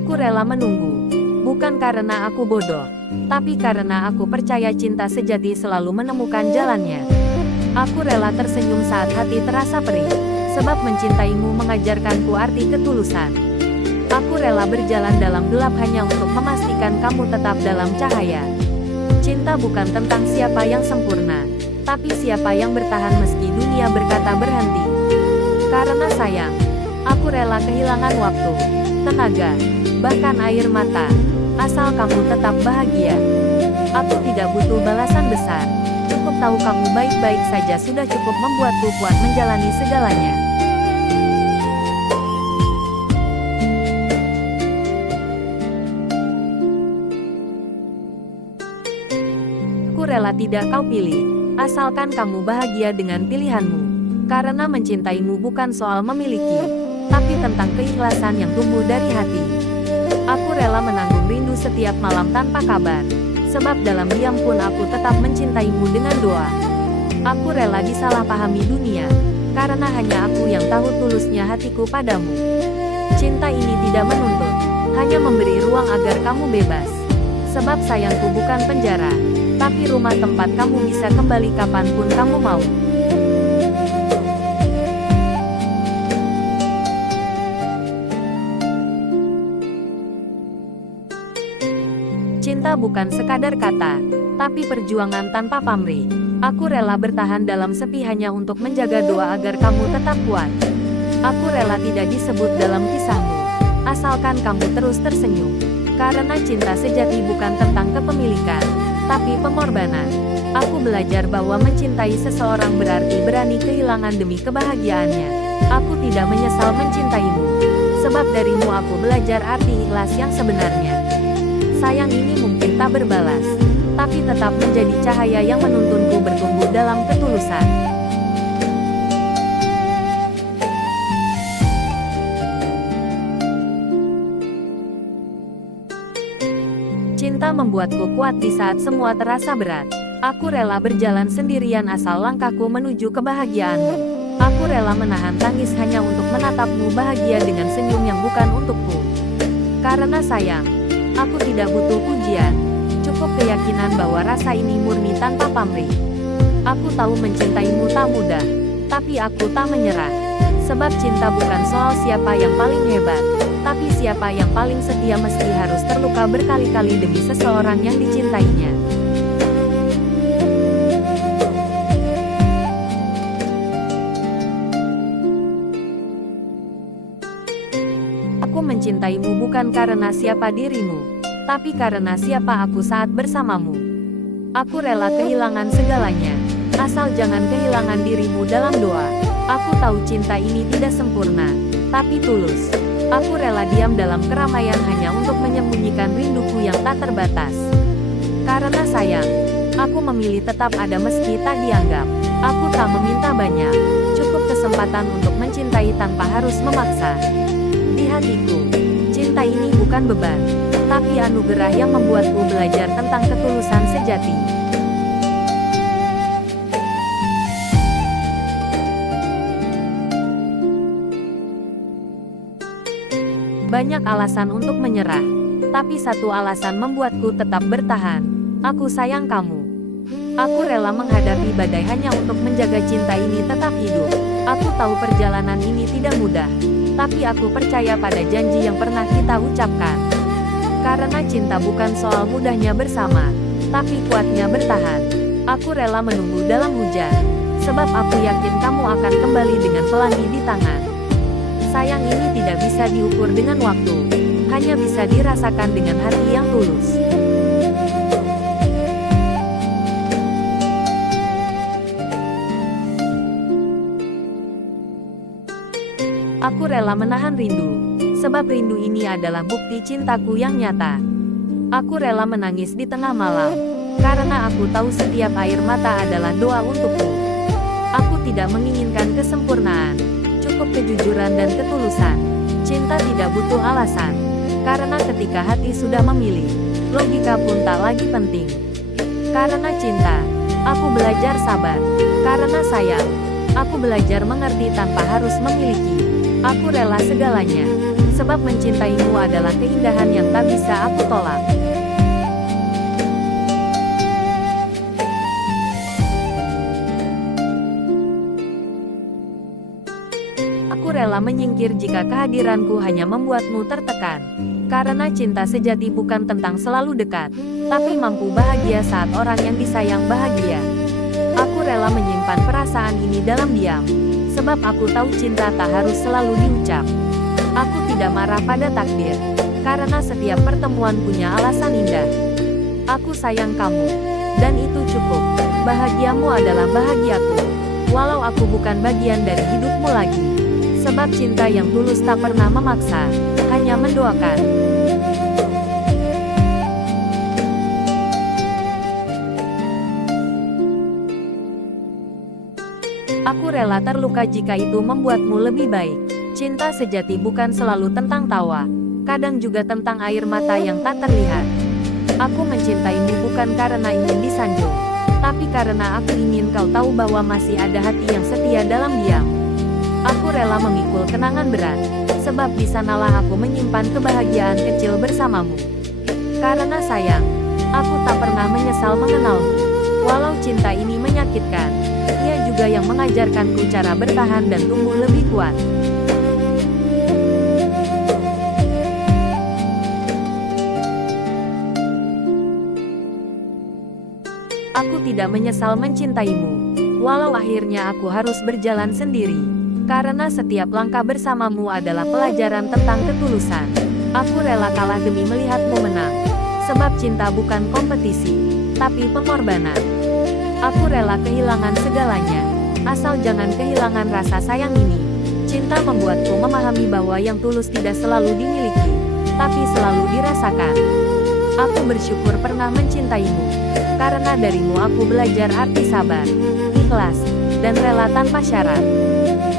Aku rela menunggu. Bukan karena aku bodoh, tapi karena aku percaya cinta sejati selalu menemukan jalannya. Aku rela tersenyum saat hati terasa perih, sebab mencintaimu mengajarkanku arti ketulusan. Aku rela berjalan dalam gelap hanya untuk memastikan kamu tetap dalam cahaya. Cinta bukan tentang siapa yang sempurna, tapi siapa yang bertahan meski dunia berkata berhenti. Karena sayang, aku rela kehilangan waktu, tenaga, bahkan air mata, asal kamu tetap bahagia. Aku tidak butuh balasan besar, cukup tahu kamu baik-baik saja sudah cukup membuatku kuat menjalani segalanya. Aku rela tidak kau pilih, asalkan kamu bahagia dengan pilihanmu. Karena mencintaimu bukan soal memiliki, tapi tentang keikhlasan yang tumbuh dari hati. Aku rela menanggung rindu setiap malam tanpa kabar, sebab dalam diam pun aku tetap mencintaimu dengan doa. Aku rela disalahpahami dunia, karena hanya aku yang tahu tulusnya hatiku padamu. Cinta ini tidak menuntut, hanya memberi ruang agar kamu bebas. Sebab sayangku bukan penjara, tapi rumah tempat kamu bisa kembali kapanpun kamu mau. Cinta bukan sekadar kata, tapi perjuangan tanpa pamrih. Aku rela bertahan dalam sepi hanya untuk menjaga doa agar kamu tetap kuat. Aku rela tidak disebut dalam kisahmu, asalkan kamu terus tersenyum. Karena cinta sejati bukan tentang kepemilikan, tapi pengorbanan. Aku belajar bahwa mencintai seseorang berarti berani kehilangan demi kebahagiaannya. Aku tidak menyesal mencintaimu, sebab darimu aku belajar arti ikhlas yang sebenarnya. Sayang ini mungkin tak berbalas, tapi tetap menjadi cahaya yang menuntunku bertumbuh dalam ketulusan. Cinta membuatku kuat di saat semua terasa berat. Aku rela berjalan sendirian asal langkahku menuju kebahagiaanmu. Aku rela menahan tangis hanya untuk menatapmu bahagia dengan senyum yang bukan untukku. Karena sayang, aku tidak butuh pujian, cukup keyakinan bahwa rasa ini murni tanpa pamrih. Aku tahu mencintaimu tak mudah, tapi aku tak menyerah. Sebab cinta bukan soal siapa yang paling hebat, tapi siapa yang paling setia meski harus terluka berkali-kali demi seseorang yang dicintainya. Aku mencintaimu bukan karena siapa dirimu, tapi karena siapa aku saat bersamamu. Aku rela kehilangan segalanya, asal jangan kehilangan dirimu dalam doa. Aku tahu cinta ini tidak sempurna, tapi tulus. Aku rela diam dalam keramaian hanya untuk menyembunyikan rinduku yang tak terbatas. Karena sayang, aku memilih tetap ada meski tak dianggap. Aku tak meminta banyak, cukup kesempatan untuk mencintai tanpa harus memaksa. Di hatiku, cinta ini bukan beban, tapi anugerah yang membuatku belajar tentang ketulusan sejati. Banyak alasan untuk menyerah, tapi satu alasan membuatku tetap bertahan. Aku sayang kamu. Aku rela menghadapi badai hanya untuk menjaga cinta ini tetap hidup. Aku tahu perjalanan ini tidak mudah, tapi aku percaya pada janji yang pernah kita ucapkan. Karena cinta bukan soal mudahnya bersama, tapi kuatnya bertahan. Aku rela menunggu dalam hujan, sebab aku yakin kamu akan kembali dengan pelangi di tangan. Sayang ini tidak bisa diukur dengan waktu, hanya bisa dirasakan dengan hati yang tulus. Aku rela menahan rindu, sebab rindu ini adalah bukti cintaku yang nyata. Aku rela menangis di tengah malam, karena aku tahu setiap air mata adalah doa untukku. Aku tidak menginginkan kesempurnaan, cukup kejujuran dan ketulusan. Cinta tidak butuh alasan, karena ketika hati sudah memilih, logika pun tak lagi penting. Karena cinta, aku belajar sabar. Karena sayang, aku belajar mengerti tanpa harus memiliki. Aku rela segalanya, sebab mencintaimu adalah keindahan yang tak bisa aku tolak. Aku rela menyingkir jika kehadiranku hanya membuatmu tertekan. Karena cinta sejati bukan tentang selalu dekat, tapi mampu bahagia saat orang yang disayang bahagia. Aku rela menyimpan perasaan ini dalam diam, sebab aku tahu cinta tak harus selalu diucap. Aku tidak marah pada takdir, karena setiap pertemuan punya alasan indah. Aku sayang kamu, dan itu cukup. Bahagiamu adalah bahagiaku, walau aku bukan bagian dari hidupmu lagi. Sebab cinta yang tulus tak pernah memaksa, hanya mendoakan. Aku rela terluka jika itu membuatmu lebih baik. Cinta sejati bukan selalu tentang tawa, kadang juga tentang air mata yang tak terlihat. Aku mencintaimu bukan karena ingin disanjung, tapi karena aku ingin kau tahu bahwa masih ada hati yang setia dalam diam. Aku rela memikul kenangan berat, sebab di sanalah aku menyimpan kebahagiaan kecil bersamamu. Karena sayang, aku tak pernah menyesal mengenalmu. Walau cinta ini menyakitkan, ia juga yang mengajarkanku cara bertahan dan tumbuh lebih kuat. Aku tidak menyesal mencintaimu, walau akhirnya aku harus berjalan sendiri. Karena setiap langkah bersamamu adalah pelajaran tentang ketulusan. Aku rela kalah demi melihatmu menang. Sebab cinta bukan kompetisi, tapi pengorbanan. Aku rela kehilangan segalanya, asal jangan kehilangan rasa sayang ini. Cinta membuatku memahami bahwa yang tulus tidak selalu dimiliki, tapi selalu dirasakan. Aku bersyukur pernah mencintaimu, karena darimu aku belajar arti sabar, ikhlas, dan rela tanpa syarat.